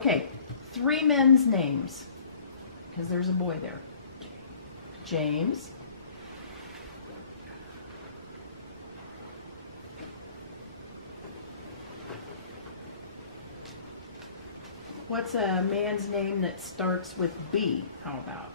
Okay, 3 men's names, because there's a boy there. James. What's a man's name that starts with B? How about?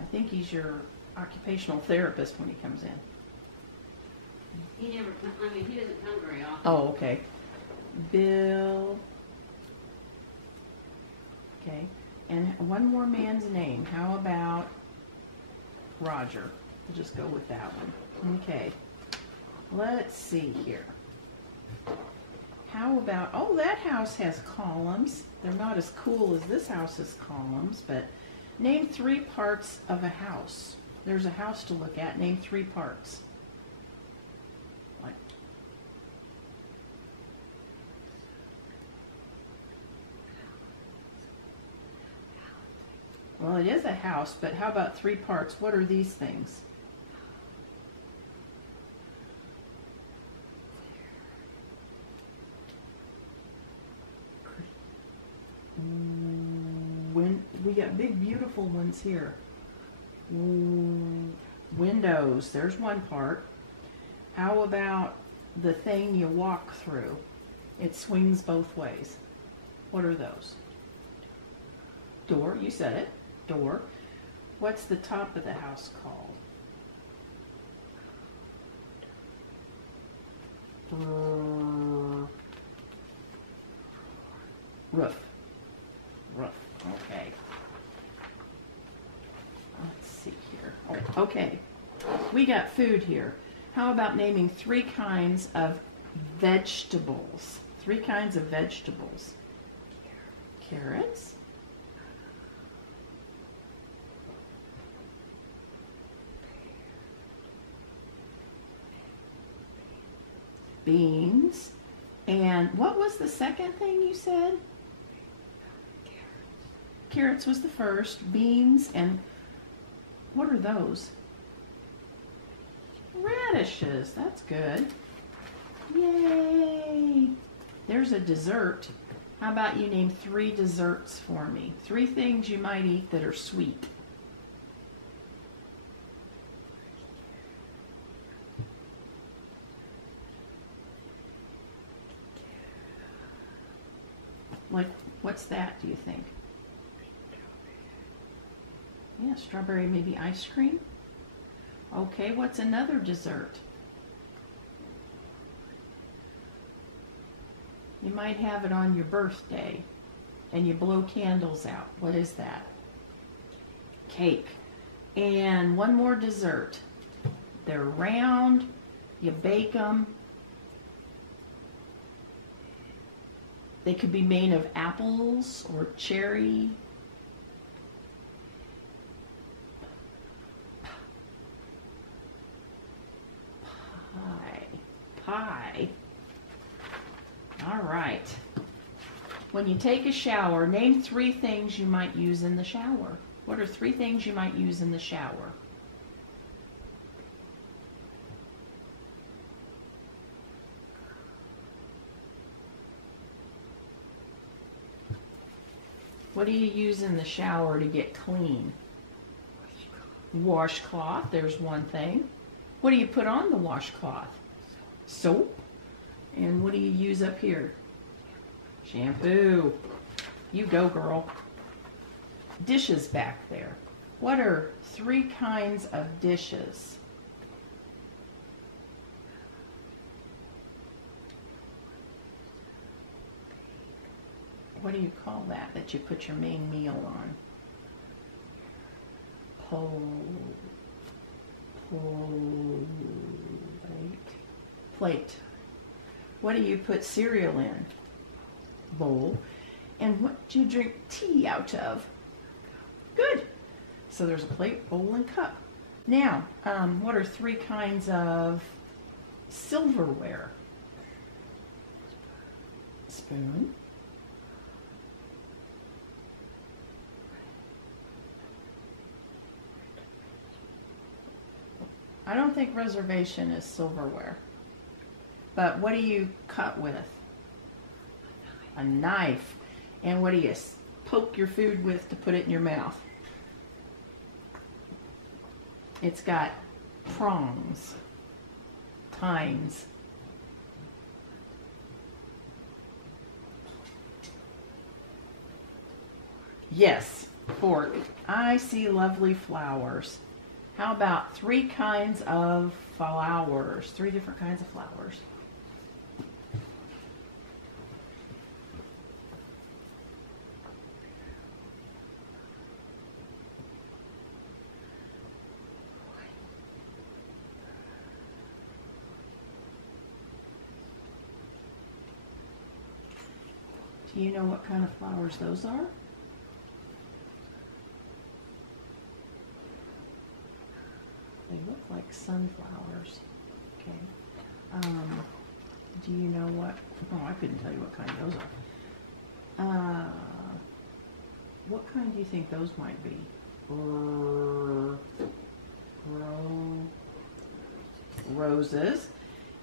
I think he's your occupational therapist when he comes in. He never, I mean, he doesn't come very often. Oh, okay. Bill. Okay. And one more man's name. How about Roger? We'll just go with that one. Okay. Let's see here. How about, oh, that house has columns. They're not as cool as this house has columns, but name 3 parts of a house. There's a house to look at. Name 3 parts. Like, well, it is a house, but how about 3 parts? What are these things? We got big, beautiful ones here. Windows, there's one part. How about the thing you walk through? It swings both ways. What are those? Door, you said it. Door. What's the top of the house called? Roof. Roof. Okay. Let's see here. Oh, okay. We got food here. How about naming 3 kinds of vegetables? 3 kinds of vegetables. Carrots. Beans. And what was the second thing you said? Carrots was the first. Beans, and what are those? Radishes. That's good. Yay! There's a dessert. How about you name 3 desserts for me? 3 things you might eat that are sweet. Like, what's that, do you think? Yeah, strawberry, maybe ice cream. Okay, what's another dessert? You might have it on your birthday and you blow candles out. What is that? Cake. And one more dessert. They're round, you bake them. They could be made of apples or cherry. Pie. All right. When you take a shower, name 3 things you might use in the shower. What are 3 things you might use in the shower? What do you use in the shower to get clean? Washcloth, there's one thing. What do you put on the washcloth? Soap. And what do you use up here? Shampoo. You go, girl. Dishes back there. What are 3 kinds of dishes? What do you call that you put your main meal on? Plate. What do you put cereal in? Bowl. And what do you drink tea out of? Good. So there's a plate, bowl, and cup. Now, what are 3 kinds of silverware? Spoon. I don't think reservation is silverware. But what do you cut with? A knife. And what do you poke your food with to put it in your mouth? It's got prongs, tines. Yes, fork. I see lovely flowers. How about 3 kinds of flowers? 3 different kinds of flowers. Do you know what kind of flowers those are? They look like sunflowers. Okay. Do you know what? Oh, I couldn't tell you what kind those are. What kind do you think those might be? Roses.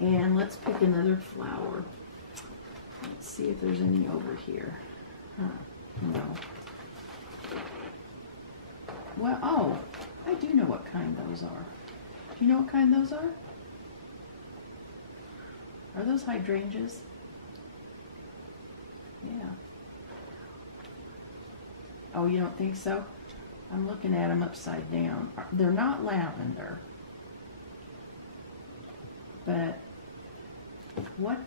And let's pick another flower. Let's see if there's any over here. No. Well, oh, I do know what kind those are. Do you know what kind those are? Are those hydrangeas? Yeah. Oh, you don't think so? I'm looking at them upside down. They're not lavender. But what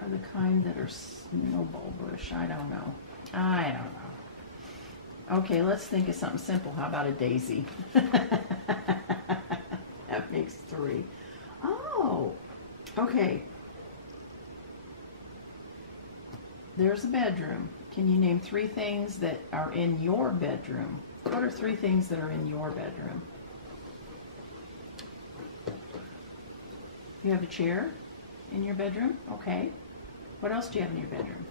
are the kind that are snowball bush? I don't know. I don't know. Okay, let's think of something simple. How about a daisy? That makes 3. Oh, okay. There's a bedroom. Can you name 3 things that are in your bedroom? What are 3 things that are in your bedroom? You have a chair in your bedroom? Okay. What else do you have in your bedroom?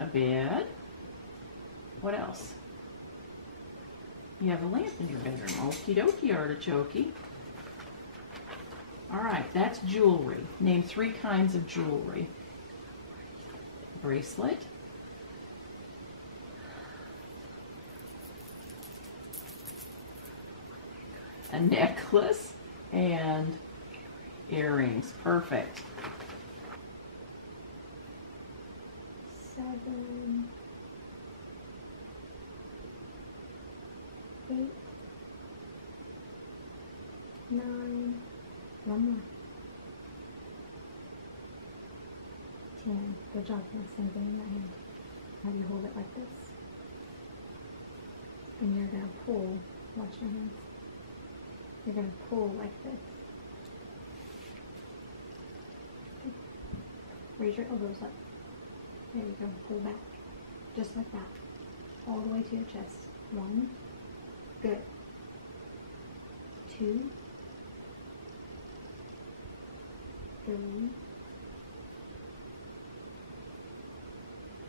A bed. What else? You have a lamp in your bedroom. Okie dokie, artichoke. All right, that's jewelry. Name 3 kinds of jewelry. Bracelet. A necklace and earrings. Perfect. 7, 8, 9, one more. 10. Good job. Now same thing in my hand. Have you hold it like this. And you're going to pull. Watch my hands. You're going to pull like this. Okay. Raise your elbows up. There you go. Pull back. Just like that. All the way to your chest. 1. Good. 2. 3.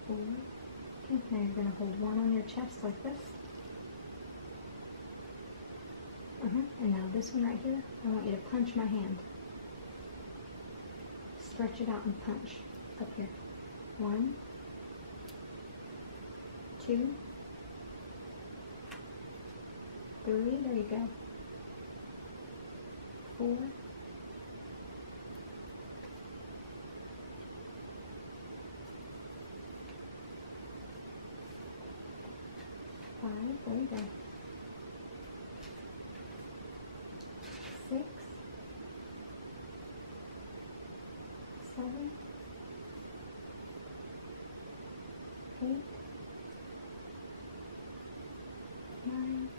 4. Okay, now you're going to hold 1 on your chest like this. And now this one right here, I want you to punch my hand. Stretch it out and punch up here. 1, 2, 3, there you go. 4, 5, there you go. 6, 7, 8, 9,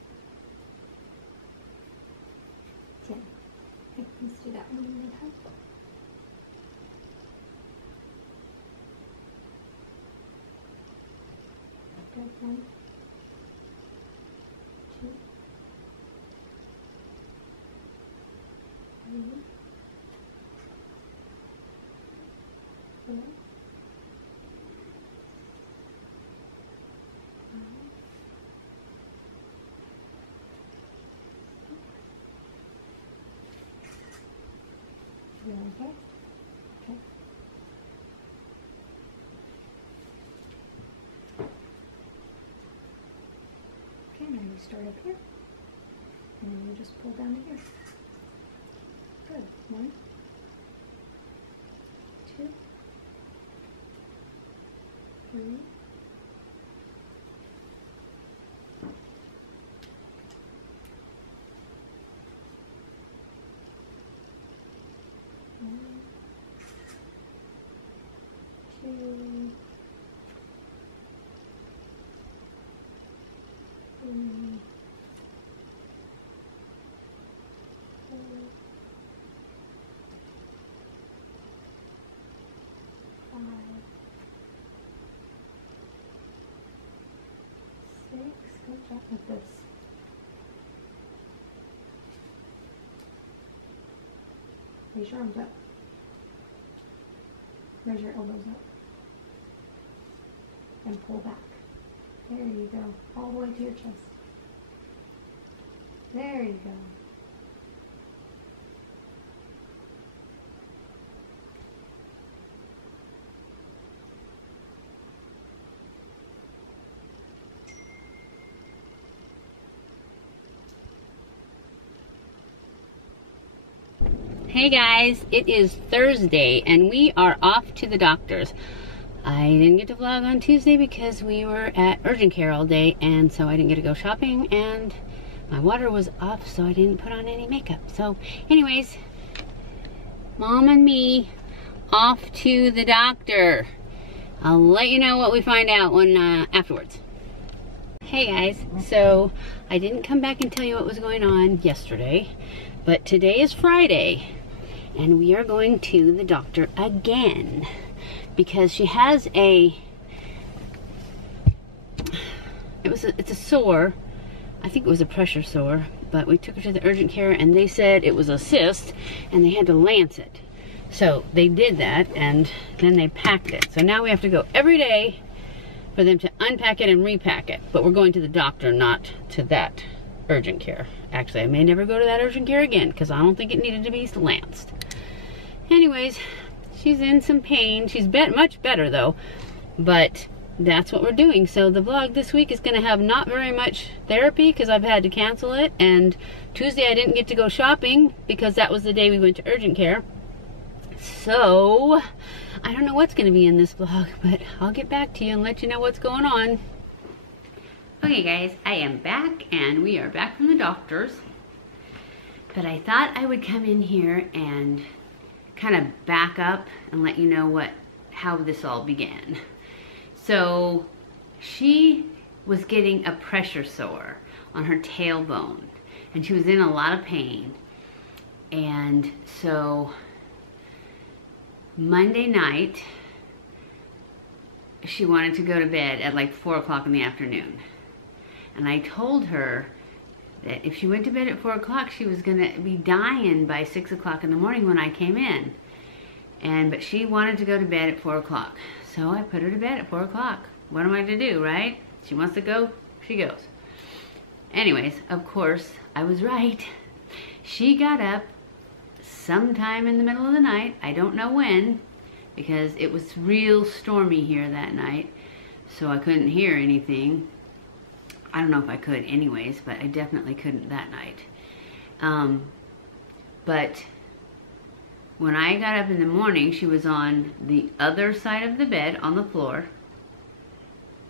10. Okay, let's do that one more time. Good. 1, 2, 3, 4, 5, 6. You okay? Okay. and you start up here. And then you just pull down to here. Good. 1, 2, 3. 1, 2, 3, 4, 5, 6. Good job with this. Raise your arms up. Raise your elbows up. And pull back. There you go. All the way to your chest. There you go. Hey guys, it is Thursday and we are off to the doctor's. I didn't get to vlog on Tuesday because we were at urgent care all day, and so I didn't get to go shopping, and my water was off, so I didn't put on any makeup. So anyways, Mom and me off to the doctor. I'll let you know what we find out when afterwards. Hey guys, so I didn't come back and tell you what was going on yesterday, but today is Friday and we are going to the doctor again because she has it's a sore. I think it was a pressure sore, but we took her to the urgent care and they said it was a cyst and they had to lance it. So they did that and then they packed it. So now we have to go every day for them to unpack it and repack it. But we're going to the doctor, not to that urgent care. Actually, I may never go to that urgent care again because I don't think it needed to be lanced. Anyways, she's in some pain. She's much better though, but that's what we're doing. So the vlog this week is going to have not very much therapy because I've had to cancel it, and Tuesday I didn't get to go shopping because that was the day we went to urgent care. So I don't know what's going to be in this vlog, but I'll get back to you and let you know what's going on. Okay guys, I am back and we are back from the doctor's, but I thought I would come in here and kind of back up and let you know how this all began. So she was getting a pressure sore on her tailbone and she was in a lot of pain, and so Monday night she wanted to go to bed at like 4 o'clock in the afternoon. And I told her that if she went to bed at 4 o'clock, she was gonna be dying by 6 o'clock in the morning when I came in. But she wanted to go to bed at 4 o'clock. So I put her to bed at 4 o'clock. What am I to do, right? She wants to go, she goes. Anyways, of course, I was right. She got up sometime in the middle of the night. I don't know when, because it was real stormy here that night. So I couldn't hear anything. I don't know if I could anyways, but I definitely couldn't that night. But when I got up in the morning, she was on the other side of the bed on the floor.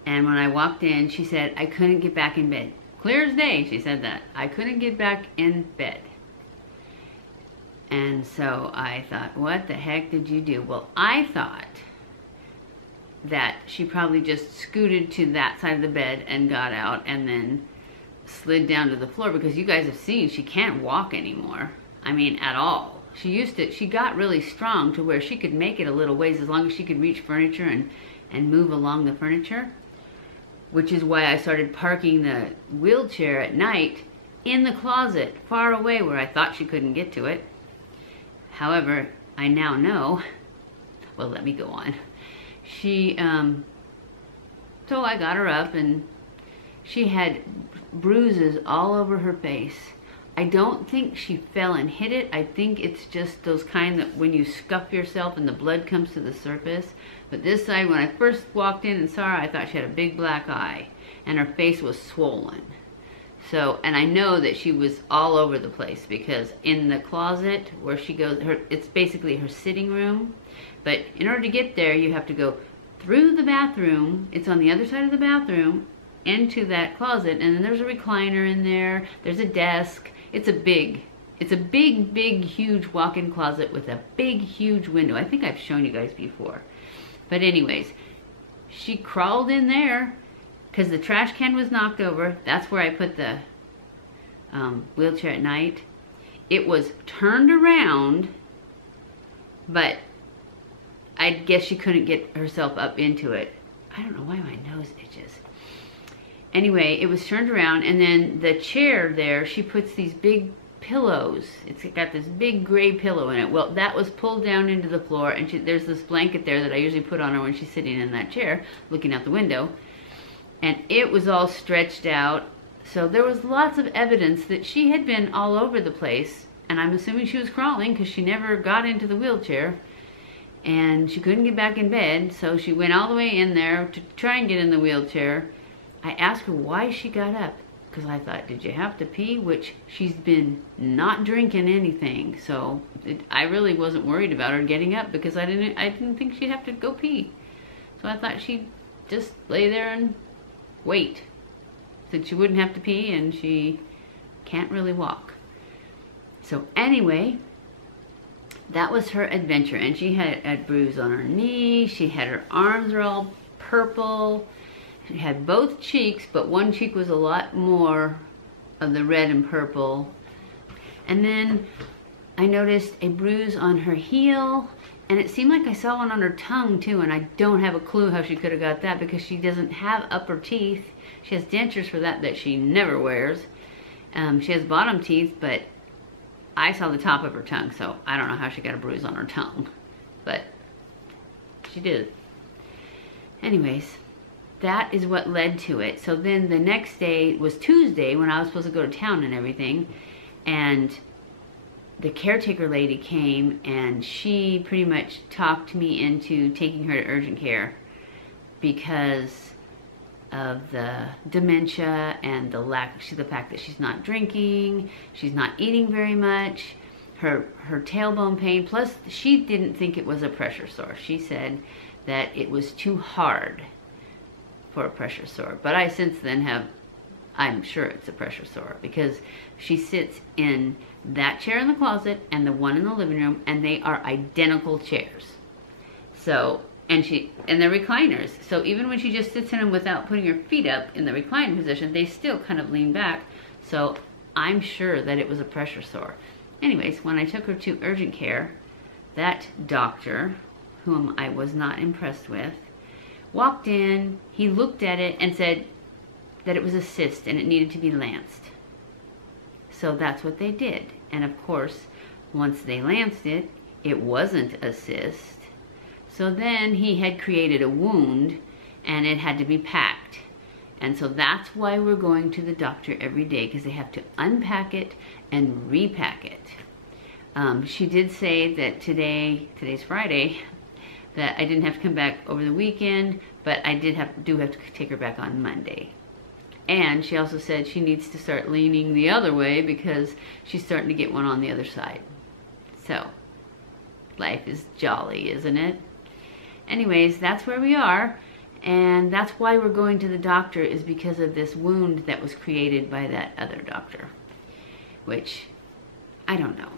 And when I walked in, she said, I couldn't get back in bed. Clear as day, she said that. I couldn't get back in bed. And so I thought, what the heck did you do? Well, I thought that she probably just scooted to that side of the bed and got out and then slid down to the floor, because you guys have seen she can't walk anymore. I mean, at all. She got really strong to where she could make it a little ways as long as she could reach furniture and move along the furniture, which is why I started parking the wheelchair at night in the closet far away where I thought she couldn't get to it. However, I now know, well, let me go on. So I got her up and she had bruises all over her face. I don't think she fell and hit it. I think it's just those kind that when you scuff yourself and the blood comes to the surface. But this side, when I first walked in and saw her, I thought she had a big black eye and her face was swollen. So, and I know that she was all over the place because in the closet where she goes, it's basically her sitting room. But in order to get there, you have to go through the bathroom. It's on the other side of the bathroom into that closet. And then there's a recliner in there. There's a desk. It's a big, huge walk-in closet with a big, huge window. I think I've shown you guys before. But anyways, she crawled in there because the trash can was knocked over. That's where I put the wheelchair at night. It was turned around, but I guess she couldn't get herself up into it. I don't know why my nose itches. Anyway, it was turned around, and then the chair there, she puts these big pillows. It's got this big gray pillow in it. Well, that was pulled down into the floor, and there's this blanket there that I usually put on her when she's sitting in that chair, looking out the window. And it was all stretched out. So there was lots of evidence that she had been all over the place, and I'm assuming she was crawling because she never got into the wheelchair. And she couldn't get back in bed, so she went all the way in there to try and get in the wheelchair. I asked her why she got up, because I thought, did you have to pee? Which she's been not drinking anything, so I really wasn't worried about her getting up because I didn't think she'd have to go pee. So I thought she'd just lay there and wait, since she wouldn't have to pee and she can't really walk. So anyway, that was her adventure, and she had a bruise on her knee. She had her arms are all purple. She had both cheeks, but one cheek was a lot more of the red and purple. And then I noticed a bruise on her heel, and it seemed like I saw one on her tongue too, and I don't have a clue how she could have got that because she doesn't have upper teeth. She has dentures for that she never wears. She has bottom teeth, but I saw the top of her tongue, so I don't know how she got a bruise on her tongue, but she did. Anyways, that is what led to it. So then the next day was Tuesday when I was supposed to go to town and everything, and the caretaker lady came and she pretty much talked me into taking her to urgent care because of the dementia and the fact that she's not drinking, she's not eating very much, her tailbone pain, plus she didn't think it was a pressure sore. She said that it was too hard for a pressure sore. But I since then I'm sure it's a pressure sore because she sits in that chair in the closet and the one in the living room, and they are identical chairs. So, and they're recliners. So even when she just sits in them without putting her feet up in the reclined position, they still kind of lean back. So I'm sure that it was a pressure sore. Anyways, when I took her to urgent care, that doctor, whom I was not impressed with, walked in, he looked at it and said that it was a cyst and it needed to be lanced. So that's what they did. And of course, once they lanced it, it wasn't a cyst. So then he had created a wound and it had to be packed. And so that's why we're going to the doctor every day, because they have to unpack it and repack it. She did say that today's Friday, that I didn't have to come back over the weekend, but I do have to take her back on Monday. And she also said she needs to start leaning the other way because she's starting to get one on the other side. So, life is jolly, isn't it? Anyways, that's where we are, and that's why we're going to the doctor, is because of this wound that was created by that other doctor, which I don't know.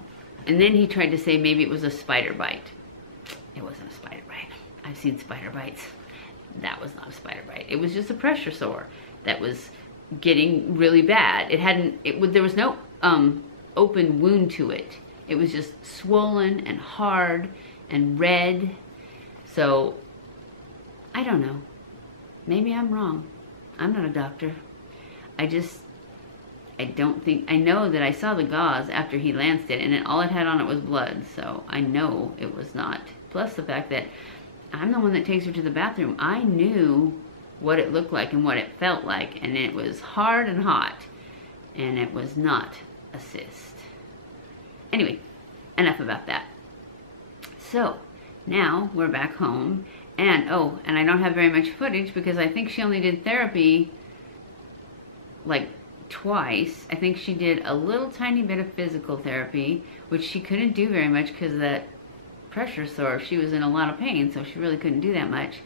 And then he tried to say maybe it was a spider bite. It wasn't a spider bite. I've seen spider bites. That was not a spider bite. It was just a pressure sore that was getting really bad. There was no open wound to it. It was just swollen and hard and red. So, I don't know. Maybe I'm wrong. I'm not a doctor. I know that I saw the gauze after he lanced it, and all it had on it was blood, so I know it was not. Plus the fact that I'm the one that takes her to the bathroom. I knew what it looked like and what it felt like, and it was hard and hot, and it was not a cyst. Anyway, enough about that. So, now we're back home, and I don't have very much footage because I think she only did therapy like twice. I think she did a little tiny bit of physical therapy, which she couldn't do very much because that pressure sore, she was in a lot of pain, so she really couldn't do that much.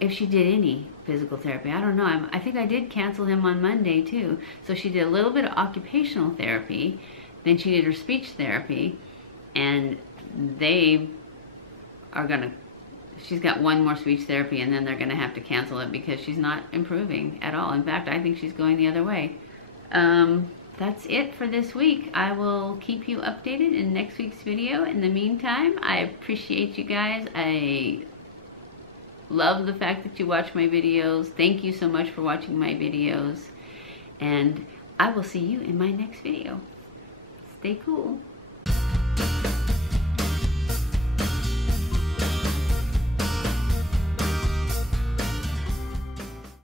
If she did any physical therapy, I don't know. I think I did cancel him on Monday too. So she did a little bit of occupational therapy, then she did her speech therapy, and they are gonna, she's got one more speech therapy, and then they're gonna have to cancel it because she's not improving at all. In fact, I think she's going the other way. That's it for this week. I will keep you updated in next week's video. In the meantime, I appreciate you guys. I love the fact that you watch my videos. Thank you so much for watching my videos. And I will see you in my next video. Stay cool.